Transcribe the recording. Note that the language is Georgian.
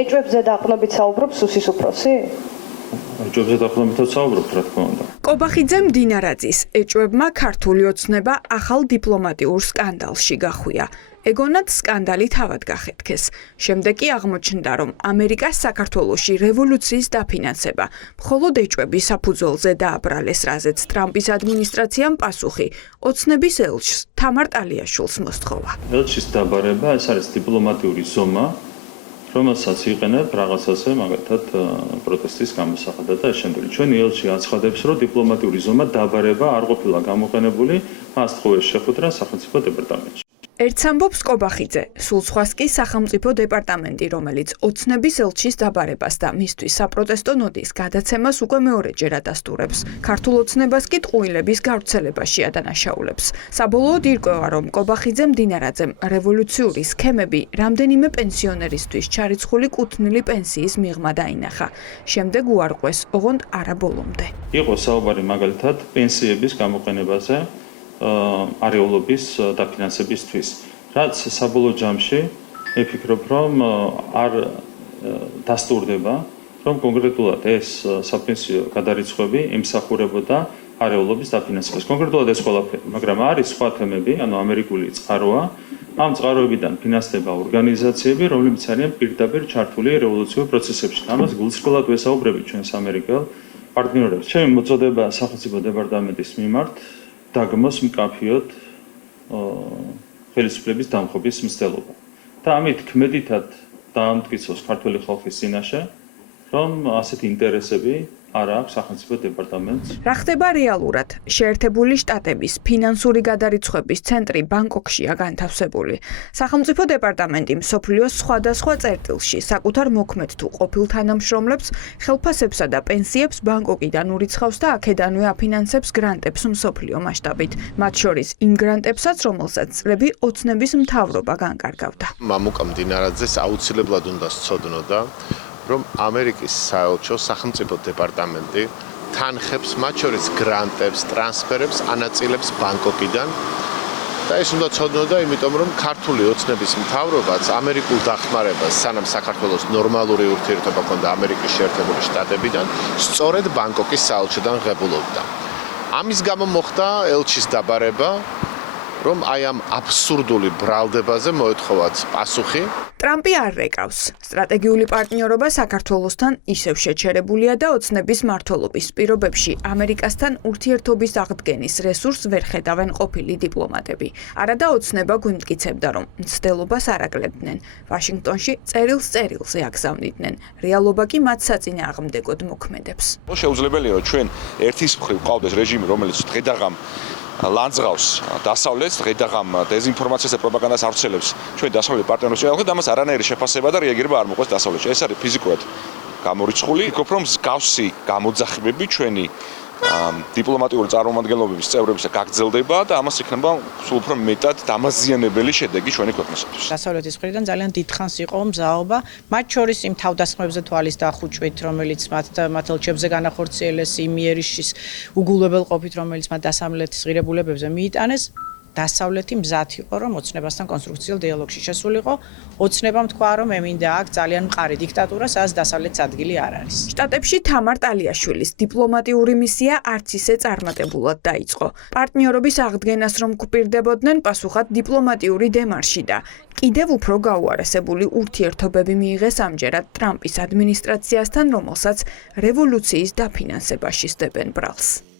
ეჭვებზე დაყრდნობით საუბრობს სუსის უფროსი? ეჭვებზე დაყრდნობით საუბრობთ, რა თქმა უნდა. კობახიძემ დინარაძის ეჭვებმა ქართული ოცნება ახალ დიპლომატიურ სკანდალში გახვია. ეგონად სკანდალი თავად გახეთქეს. შემდეგ კი აღმოჩნდა, რომ ამერიკას საქართველოში რევოლუციის დაფინანსება მხოლოდ ეჭვების საფუძველზე დააბრალეს, რაზეც ტრამპის ადმინისტრაციამ პასუხი ოცნების ელჩს თამარ ტალიაშვილს მოსთხოვა. ელჩის დაბარება ეს არის დიპლომატიური ზომა, რომელსაც იყენებ რაღაცაზე, მაგალითად პროტესტის გამოსახადად და შემდეგ. ჩვენი ელჩი აცხადებს, რომ დიპლომატიური ზომა დაბარება არ ყოფილა გამოყენებული, მას თხოვეს შეხვედრა სახელმწიფო დეპარტამენტში. ერთს ამბობს კობახიძე, სულ სხვას კი სახელმწიფო დეპარტამენტი, რომელიც ოცნების ელჩის დაბარებას და მისთვის საპროტესტო ნოტის გადაცემას უკვე მეორეჯერ ადასტურებს. ქართულ ოცნებას კი ტყუილების გავრცელებაში ადანაშაულებს. საბოლოოდ ირკვევა, რომ კობახიძემ დინარაძემ რევოლუციური სქემები რამდენიმე პენსიონერისთვის ჩარიცხული კუთვნილი პენსიის მიღმა დაინახა. შემდეგ უარყვეს, ოღონდ არა ბოლომდე. იყო საუბარი მაგალითად პენსიების გამოყენებაზე არეულობის დაფინანსებისთვის. რაც საბოლოო ჯამში მე ფიქრობ, რომ არ დასტურდება, რომ კონკრეტულად ეს საპენსიო გადარიცხვები ემსახურებოდა არეულობის დაფინანსებას. კონკრეტულად ეს ყველაფერი, მაგრამ არის სხვა თემები, ანუ ამერიკული წყაროა. ამ წყაროებიდან ფინანსდება ორგანიზაციები, რომლებიც არიან პირდაპირ ჩართული რევოლუციურ პროცესებში. ამას გულწრფელად ვესაუბრებით ჩვენს ამერიკელ პარტნიორებს. ჩემი მოწოდება სახელმწიფო დეპარტამენტის მიმართ დაგმოს მკაფიოდ ხელისუფლების დამხობის მცდელობა. და ამით ქმედითად დაამტკიცოს ქართული ხალხის წინაშე, რომ ასეთი ინტერესები არ აქვს სახელმწიფო დეპარტამენტს. რა ხდება რეალურად? შეერთებული შტატების ფინანსური გადარიცხვების ცენტრი ბანგკოკშია განთავსებული. სახელმწიფო დეპარტამენტი მსოფლიოს სხვადასხვა წერტილში საკუთარ მოქმედ თუ ყოფილ თანამშრომლებს, ხელფასებსა და პენსიებს ბანგკოკიდან ურიცხავს და აქედანვე აფინანსებს გრანტებს მსოფლიო მასშტაბით. მათ შორის იმ გრანტებსაც, რომელსაც წლები ოცნების მთავრობა განკარგავდა. მამუკა დინარაძეს აუცილებლად უნდა სცოდნოდა, რომ ამერიკის საელჩო სახელმწიფო დეპარტამენტი თანხებს, მათ შორის გრანტებს, ტრანსფერებს ანაწილებს ბანგკოკიდან და ეს უნდა ცოდნოდა, იმიტომ რომ ქართული ოცნების მთავრობაც ამერიკულ დახმარებას, სანამ საქართველოს ნორმალური ურთიერთობა ჰქონდა ამერიკის შეერთებული შტატებიდან, სწორედ ბანგკოკის საელჩოდან ღებულობდა. ამის გამო მოხდა ელჩის დაბარება, რომ აი ამ აბსურდული ბრალდებაზე მოეთხოვათ პასუხი. ტრამპი არ რეკავს. სტრატეგიული პარტნიორობა საქართველოსთან ისევ შეჩერებულია და ოცნების მმართველობის პირობებში ამერიკასთან ურთიერთობის აღდგენის რესურსს ვერ ხედავენ ყოფილი დიპლომატები. არადა ოცნება გვიმტკიცებდა, რომ მცდელობას არ აკლებდნენ. ვაშინგტონში წერილს წერილზე აგზავნიდნენ. რეალობა კი მათ საწინააღმდეგოდ მოქმედებს. შეუძლებელია, რომ ჩვენ ერთის მხრივ ყავდეს რეჟიმი, რომელიც დღედაღამ ლანძღავს დასავლეთს, დღედაღამ დეзинფორმაციას და პროპაგანდას ავრცელებს ჩვენი დასავლეთი პარტნიორების წინააღმდეგ და ამას არანაირი შეფასება და რეაგირება არ მოყავს დასავლეთში. ეს არის ფიზიკურად გამორიცხული. იქ უფრო მსგავსი გამოძახებები ჩვენი დიპლომატიური წარმომადგენლობების წევრებისა გაგრძელდება და ამას იქნება სულ უფრო მეტად დამაზიანებელი შედეგი ჩვენი ქვეყნისათვის. დასავლეთის მხრიდან ძალიან დიდხანს იყო მზაობა, მათ შორის იმ თავდასხმებზე თვალის დახუჭვით, რომელიც მათ ელჩებზე განახორციელეს, იმ იერიშის უგულებელყოფით, რომელიც მათ დასავლეთის ღირებულებებზე მიიტანეს. დასავლეთი მზად იყო, რომ ოცნებასთან კონსტრუქციულ დიალოგში შესულიყო. ოცნებამ თქვა, რომ ემინდა აქ ძალიან მყარი დიქტატურა, სადაც დასავლეთს ადგილი არ არის. შტატებში თამარ ტალიაშვილის დიპლომატიური მისია არც ისე წარმატებულად დაიწყო. პარტნიორობის აღდგენას რომ გვპირდებოდნენ, პასუხად დიპლომატიური დემარში და კიდევ უფრო გაუარესებული ურთიერთობები მიიღეს ამჯერად ტრამპის ადმინისტრაციასთან, რომელსაც რევოლუციის დაფინანსებაში სდებენ ბრალს.